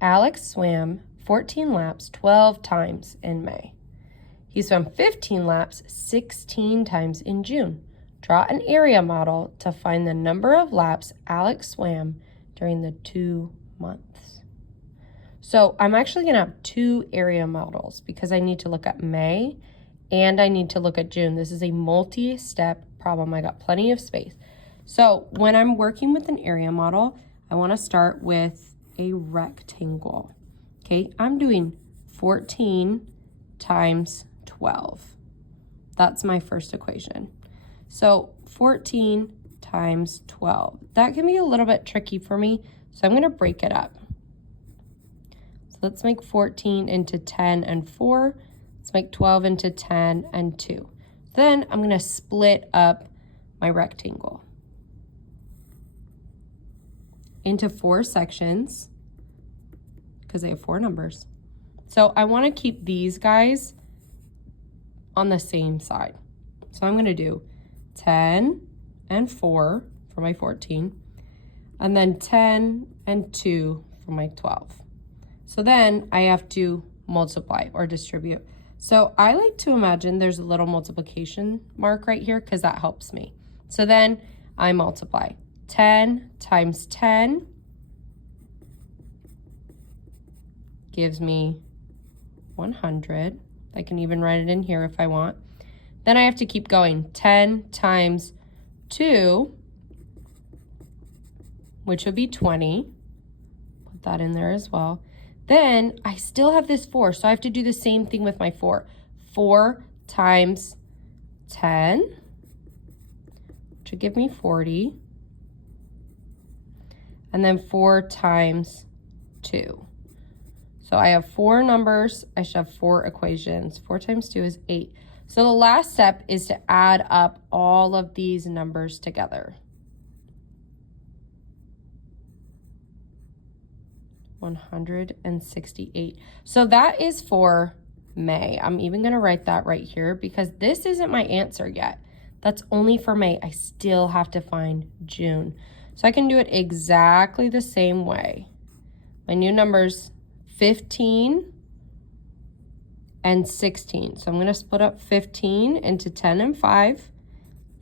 Alex swam 14 laps 12 times in May. He swam 15 laps 16 times in June. Draw an area model to find the number of laps Alex swam during the 2 months. So I'm actually going to have 2 area models because I need to look at May and I need to look at June. This is a multi-step problem. I got plenty of space. So when I'm working with an area model, I want to start with a rectangle. Okay, I'm doing 14 times 12. That's my first equation. So 14 times 12. That can be a little bit tricky for me, so I'm going to break it up. So let's make 14 into 10 and 4. Let's make 12 into 10 and 2. Then I'm going to split up my rectangle into 4 sections because they have 4 numbers. So I want to keep these guys on the same side. So I'm going to do 10 and 4 for my 14, and then 10 and 2 for my 12. So then I have to multiply or distribute. So I like to imagine there's a little multiplication mark right here because that helps me. So then I multiply. 10 times 10 gives me 100. I can even write it in here if I want. Then I have to keep going. 10 times 2, which would be 20. Put that in there as well. Then I still have this 4, so I have to do the same thing with my 4. 4 times 10, which would give me 40. And then 4 times 2. So I have 4 numbers. I should have 4 equations. 4 times 2 is 8. So the last step is to add up all of these numbers together. 168. So that is for May. I'm even going to write that right here because this isn't my answer yet. That's only for May. I still have to find June. So I can do it exactly the same way. My new numbers, 15 and 16. So I'm going to split up 15 into 10 and 5,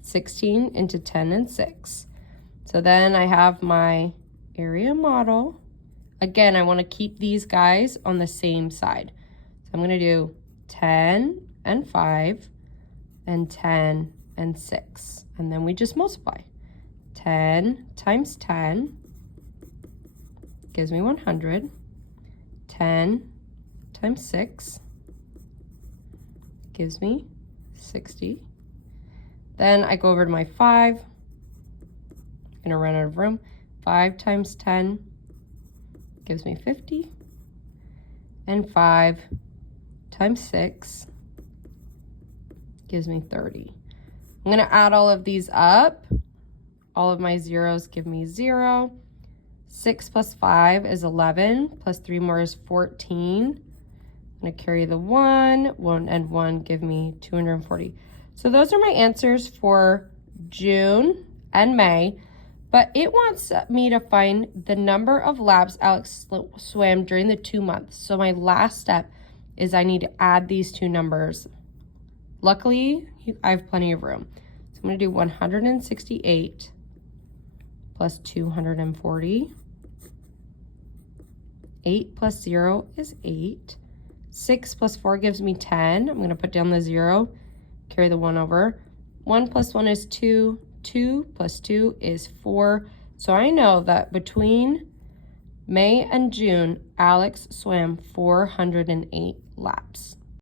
16 into 10 and 6. So then I have my area model. Again, I want to keep these guys on the same side. So I'm going to do 10 and 5 and 10 and 6. And then we just multiply. 10 times 10 gives me 100. 10 times 6 gives me 60. Then I go over to my 5. I'm going to run out of room. 5 times 10 gives me 50. And 5 times 6 gives me 30. I'm going to add all of these up. All of my zeros give me 0. 6 plus 5 is 11, plus 3 more is 14. I'm going to carry the 1 and 1 give me 240. So those are my answers for June and May, but it wants me to find the number of laps Alex swam during the 2 months. So my last step is I need to add these 2 numbers. Luckily, I have plenty of room. So I'm going to do 168 plus 240. 8 plus 0 is 8. 6 plus 4 gives me 10. I'm going to put down the 0, carry the 1 over. 1 plus 1 is 2. 2 plus 2 is 4. So I know that between May and June, Alex swam 408 laps.